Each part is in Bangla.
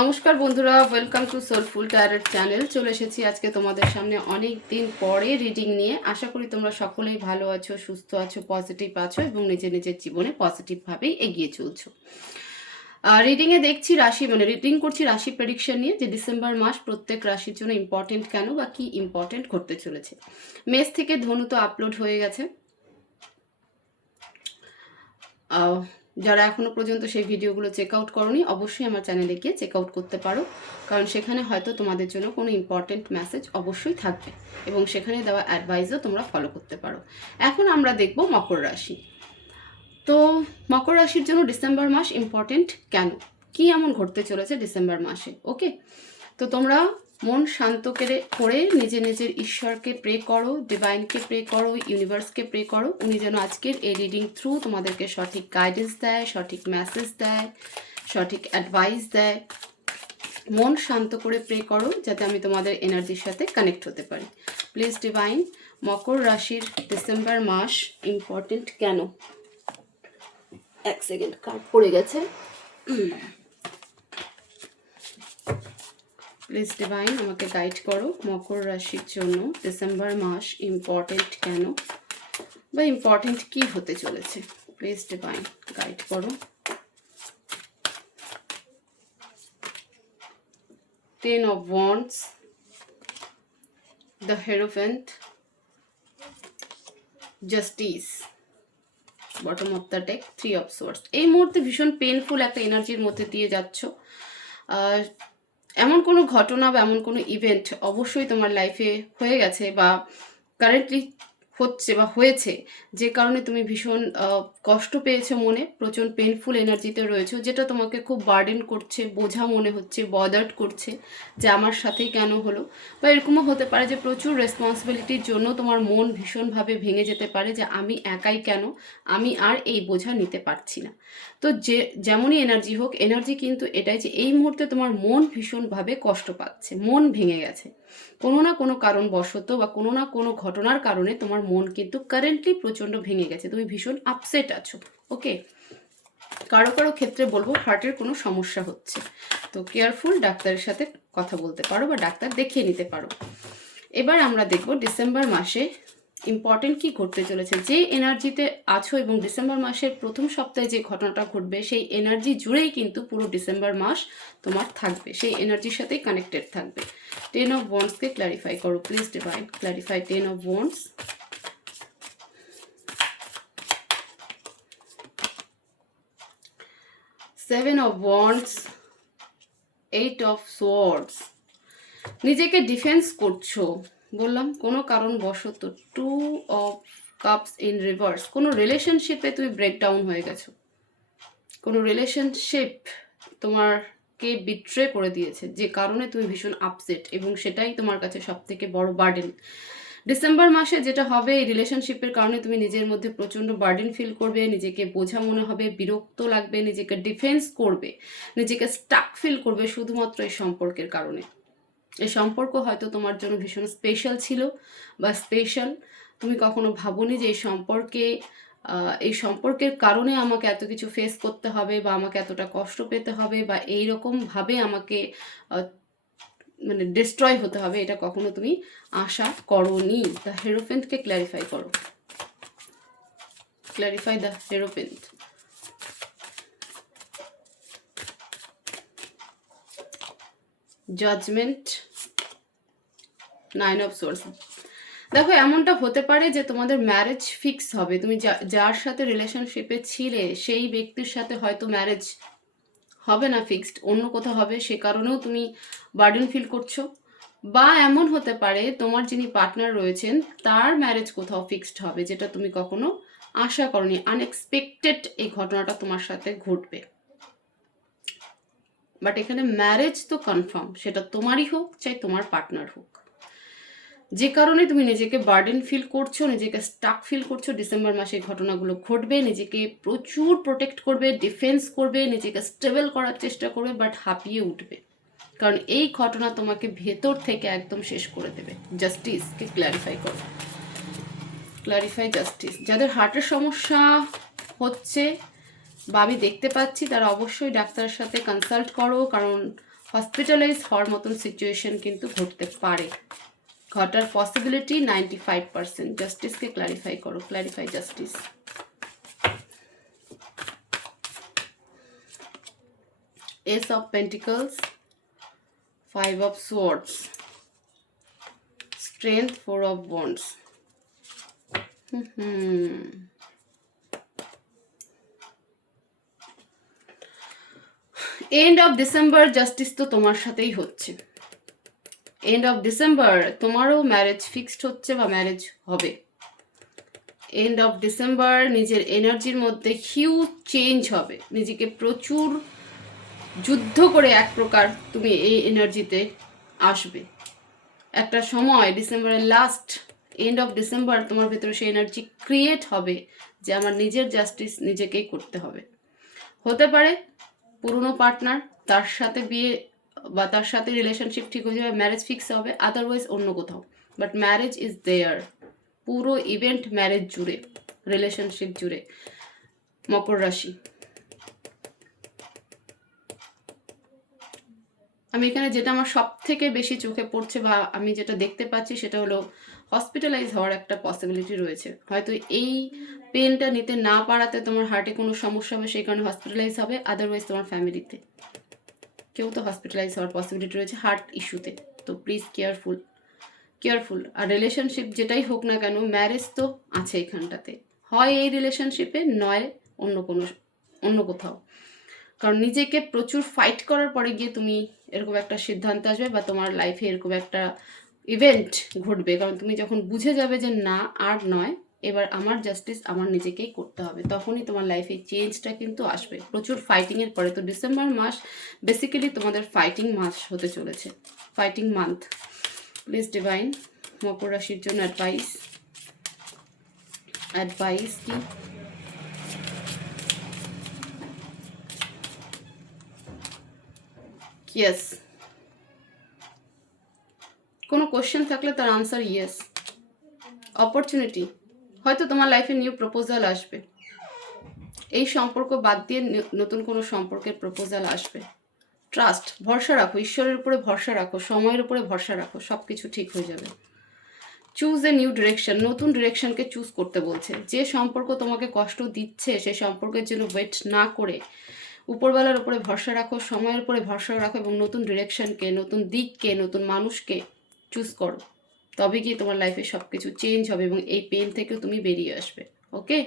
নমস্কার বন্ধুরা, ওয়েলকাম টু সোলফুল টায়ারের চ্যানেল। চলে এসেছি আজকে তোমাদের সামনে অনেক দিন পরে রিডিং নিয়ে। আশা করি তোমরা সকলেই ভালো আছো, সুস্থ আছো, পজিটিভ আছো এবং নিজের নিজের জীবনে পজিটিভভাবেই এগিয়ে চলছো। রিডিংয়ে দেখছি রাশি রিডিং করছি রাশি প্রেডিকশন নিয়ে, যে ডিসেম্বর মাস প্রত্যেক রাশির জন্য ইম্পর্টেন্ট কেন বা কি ইম্পর্টেন্ট ঘটতে চলেছে। মেষ থেকে ধনু তো আপলোড হয়ে গেছে। যারা এখনও পর্যন্ত সেই ভিডিওগুলো চেক আউট করোনি, অবশ্যই আমার চ্যানেলে গিয়ে চেক আউট করতে পারো, কারণ সেখানে হয়তো তোমাদের জন্য কোনো ইম্পর্টেন্ট মেসেজ অবশ্যই থাকবে এবং সেখানে দেওয়া অ্যাডভাইসও তোমরা ফলো করতে পারো। এখন আমরা দেখব মকর রাশি। তো মকর রাশির জন্য ডিসেম্বর মাস ইম্পর্টেন্ট কেন, কি এমন ঘটতে চলেছে ডিসেম্বর মাসে। ওকে, তো তোমরা মন শান্ত করে নিজে নিজের ঈশ্বরকে প্রে করো, ডিভাইনকে প্রে করো, ইউনিভার্সকে প্রে করো। উনি যেন আজকের এই রিডিং থ্রু তোমাদেরকে সঠিক গাইডেন্স দেয়, সঠিক মেসেজ দেয়, সঠিক অ্যাডভাইস দেয়। মন শান্ত করে প্রে করো যাতে আমি তোমাদের এনার্জির সাথে কানেক্ট হতে পারি। প্লিজ ডিভাইন, মকর রাশির ডিসেম্বর মাস ইম্পর্টেন্ট কেন। এক সেকেন্ড, কার্ড পড়ে গেছে। প্লিজ ডিভাইন আমাকে গাইড করো, মকর রাশির জন্য ডিসেম্বর মাস ইম্পর্টেন্ট কেন বা ইম্পর্টেন্ট কি হতে চলেছে। প্লিজ ডিভাইন গাইড করো। 10 of Wands, the Hierophant, Justice, bottom of the deck, 3 of Swords। এই মুহূর্তে ভীষণ পেনফুল একটা এনার্জির মধ্যে দিয়ে যাচ্ছ। এমন কোনো ঘটনা বা এমন কোনো ইভেন্ট অবশ্যই তোমার লাইফে হয়ে গেছে বা কারেন্টলি হচ্ছে বা হয়েছে, যে কারণে তুমি ভীষণ কষ্ট পেয়েছো, মনে প্রচণ্ড পেনফুল এনার্জিতে রয়েছো, যেটা তোমাকে খুব বার্ডেন করছে, বোঝা মনে হচ্ছে, বদার্ড করছে যে আমার সাথেই কেন হলো। বা এরকমও হতে পারে যে প্রচুর রেসপন্সিবিলিটির জন্য তোমার মন ভীষণভাবে ভেঙে যেতে পারে যে আমি একাই কেন, আমি আর এই বোঝা নিতে পারছি না। তো যেমনই এনার্জি হোক, এনার্জি কিন্তু এটাই যে এই মুহূর্তে তোমার মন ভীষণভাবে কষ্ট পাচ্ছে, মন ভেঙে গেছে কোনো না কোনো কারণবশত বা কোনো না কোনো ঘটনার কারণে। তোমার মন কিন্তু কারেন্টলি প্রচণ্ড ভেঙে গেছে, তুমি ভীষণ আপসেট আছো। ওকে, কারো কারো ক্ষেত্রে বলবো হার্টের কোনো সমস্যা হচ্ছে, তো কেয়ারফুল, ডাক্তারের সাথে কথা বলতে পারো বা ডাক্তার দেখিয়ে নিতে পারো। এবার আমরা দেখব ডিসেম্বর মাসে ইম্পর্টেন্ট কি ঘটতে চলেছে। যে এনার্জিতে আছো এবং ডিসেম্বর মাসের প্রথম সপ্তাহে যে ঘটনাটা ঘটবে সেই এনার্জি জুড়েই কিন্তু পুরো ডিসেম্বর মাস তোমার থাকবে, সেই এনার্জির সাথেই কানেক্টেড থাকবে। 10 of Wands-কে ক্ল্যারিফাই করো please divine, clarify 10 of Wands। Seven of Wands, 8 of Swords। নিজেকে ডিফেন্স করছো, বললাম কোনো কারণবশত। 2 of Cups in reverse, কোনো রিলেশনশিপে তুমি ব্রেকডাউন হয়ে গেছো, কোনো রিলেশনশিপ তোমারকে বিট্রে করে দিয়েছে, যে কারণে তুমি ভীষণ আপসেট এবং সেটাই তোমার কাছে সব থেকে বড় বার্ডেন। ডিসেম্বর মাসে যেটা হবে, এই রিলেশনশিপের কারণে তুমি নিজের মধ্যে প্রচণ্ড বার্ডেন ফিল করবে, নিজেকে বোঝা মনে হবে, বিরক্ত লাগবে, নিজেকে ডিফেন্স করবে, নিজেকে স্টাক ফিল করবে শুধুমাত্র এই সম্পর্কের কারণে। এই সম্পর্ক হয়তো তোমার জন্য ভীষণ স্পেশাল ছিল বা স্পেশাল, তুমি কখনো ভাবোনি যে এই সম্পর্কের কারণে আমাকে এত কিছু ফেস করতে হবে বা আমাকে এতটা কষ্ট পেতে হবে বা এইরকমভাবে আমাকে ডিস্ট্রয় হতে হবে, এটা কখনো তুমি আশা করোনি। দ্য হেরোফেন্টকে ক্ল্যারিফাই করো, clarify the hierophant. Judgement, 9 of Swords। দেখো, এমনটা হতে পারে যে তোমাদের ম্যারেজ ফিক্স হবে, তুমি যার সাথে রিলেশনশিপে ছিলে সেই ব্যক্তির সাথে হয়তো ম্যারেজ হবে না ফিক্সড, অন্য কোথাও হবে, সে কারণেও তুমি বার্ডেন ফিল করছো। বা এমন হতে পারে তোমার যিনি পার্টনার রয়েছেন তার ম্যারেজ কোথাও ফিক্সড হবে, যেটা তুমি কখনো আশা করনি, আনএক্সপেক্টেড এই ঘটনাটা তোমার সাথে ঘটবে। বাট এখানে ম্যারেজ তো কনফার্ম, সেটা তোমারই হোক চাই তোমার পার্টনার হোক। যে কারণে তুমি নিজেকে বার্ডেন ফিল করছো, নিজেকে স্টাক ফিল করছো, ডিসেম্বর মাসে ঘটনাগুলো ঘটবে, নিজেকে প্রচুর প্রোটেক্ট করবে, ডিফেন্স করবে, নিজেকে স্টেবল করার চেষ্টা করবে, বাট হাঁপিয়ে উঠবে, কারণ এই ঘটনা তোমাকে ভেতর থেকে একদম শেষ করে দেবে। জাস্টিসকে ক্ল্যারিফাই করো, ক্ল্যারিফাই জাস্টিস। যাদের হার্টের সমস্যা হচ্ছে বা আমি দেখতে পাচ্ছি, তারা অবশ্যই ডাক্তারের সাথে কনসাল্ট করো, কারণ হসপিটালাইজ হওয়ার মতন সিচুয়েশন কিন্তু ঘটতে পারে, ঘটার পসিবিলিটি 95%। জাস্টিসকে ক্লারিফাই করো, clarify justice. Ace of Pentacles, 5 of Swords, Strength, 4 of Wands. End of December justice তো তোমার সাথেই হচ্ছে। এন্ড অফ ডিসেম্বর তোমারও ম্যারেজ ফিক্সড হচ্ছে বা ম্যারেজ হবে। এন্ড অফ ডিসেম্বর নিজের এনার্জির মধ্যে হিউজ চেঞ্জ হবে, নিজেকে প্রচুর যুদ্ধ করে এক প্রকার তুমি এই এনার্জিতে আসবে। একটা সময় ডিসেম্বরের লাস্ট এন্ড অফ ডিসেম্বর তোমার ভেতরে সেই এনার্জি ক্রিয়েট হবে যে আমার নিজের জাস্টিস নিজেকেই করতে হবে। হতে পারে পুরনো পার্টনার, তার সাথে বিয়ে বা তার সাথে রিলেশনশিপ ঠিক হয়ে যাবে, ম্যারেজ ফিক্স হবে, আদারওয়াইজ অন্য কোথাও, বাট ম্যারেজ ইজ দেয়ার। পুরো ইভেন্ট ম্যারেজ জুড়ে, রিলেশনশিপ জুড়ে। মকর রাশি, আমি এখানে যেটা আমার সব থেকে বেশি চোখে পড়ছে বা আমি যেটা দেখতে পাচ্ছি সেটা হলো হসপিটালাইজ হওয়ার একটা পসিবিলিটি রয়েছে। হয়তো এই পেনটা নিতে না পারাতে তোমার হার্টে কোনো সমস্যা হবে, সেই কারণে হসপিটালাইজ হবে, আদারওয়াইজ তোমার ফ্যামিলিতে কেউ তো হসপিটালাইজ হওয়ার পসিবিলিটি রয়েছে হার্ট ইস্যুতে। তো প্লিজ কেয়ারফুল, কেয়ারফুল। আর রিলেশনশিপ যেটাই হোক না কেন, ম্যারেজ তো আছে এখানটাতে, হয় এই রিলেশনশিপে নয় অন্য কোথাও। কারণ নিজেকে প্রচুর ফাইট করার পরে গিয়ে তুমি এরকম একটা সিদ্ধান্ত আসবে বা তোমার লাইফে এরকম একটা ইভেন্ট ঘটবে। কারণ তুমি যখন বুঝে যাবে যে না আর নয়, এবার আমার জাস্টিস আমার নিজেকেই করতে হবে, তখনই তোমার লাইফে চেঞ্জটা কিন্তু আসবে প্রচুর ফাইটিংয়ের পরে। তো ডিসেম্বর মাস বেসিক্যালি তোমাদের ফাইটিং মাস হতে চলেছে, ফাইটিং মান্থ। প্লিজ ডিভাইন মকর রাশির জন্য অ্যাডভাইস কি? ইয়েস, কোনো কোশ্চেন থাকলে তার আনসার ইয়েস। অপরচুনিটি, হয়তো তোমার লাইফে নিউ প্রপোজাল আসবে, এই সম্পর্ক বাদ দিয়ে নতুন কোনো সম্পর্কের প্রপোজাল আসবে। ট্রাস্ট, ভরসা রাখো, ঈশ্বরের উপরে ভরসা রাখো, সময়ের উপরে ভরসা রাখো, সব কিছু ঠিক হয়ে যাবে। চুজ এ নিউ ডিরেকশন, নতুন ডিরেকশনকে চুজ করতে বলছে। যে সম্পর্ক তোমাকে কষ্ট দিচ্ছে সেই সম্পর্কের জন্য ওয়েট না করে উপরওয়ালার উপরে ভরসা রাখো, সময়ের উপরে ভরসা রাখো এবং নতুন ডিরেকশনকে, নতুন দিককে, নতুন মানুষকে চুজ করো। তবে গিয়ে তোমার লাইফে সব কিছু চেঞ্জ হবে এবং এই পেন থেকেও তুমি বেরিয়ে আসবে। ওকে,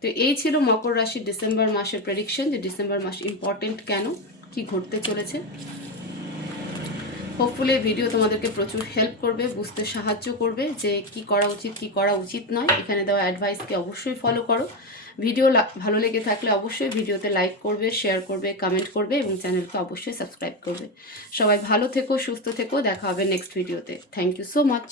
তো এই ছিল মকর রাশির ডিসেম্বর মাসের প্রেডিকশন, যে ডিসেম্বর মাস ইম্পর্টেন্ট কেন, কি ঘটতে চলেছে। হোপফুলি এই ভিডিও তোমাদেরকে প্রচুর হেল্প করবে, বুঝতে সাহায্য করবে যে কি করা উচিত কি করা উচিত নয়। এখানে দেওয়া অ্যাডভাইসকে অবশ্যই ফলো করো। ভিডিও ভালো লেগে থাকলে অবশ্যই ভিডিওতে লাইক করবে, শেয়ার করবে, কমেন্ট করবে এবং চ্যানেলকে অবশ্যই সাবস্ক্রাইব করবে। সবাই ভালো থেকো, সুস্থ থেকো, দেখা হবে নেক্সট ভিডিওতে। Thank you so much.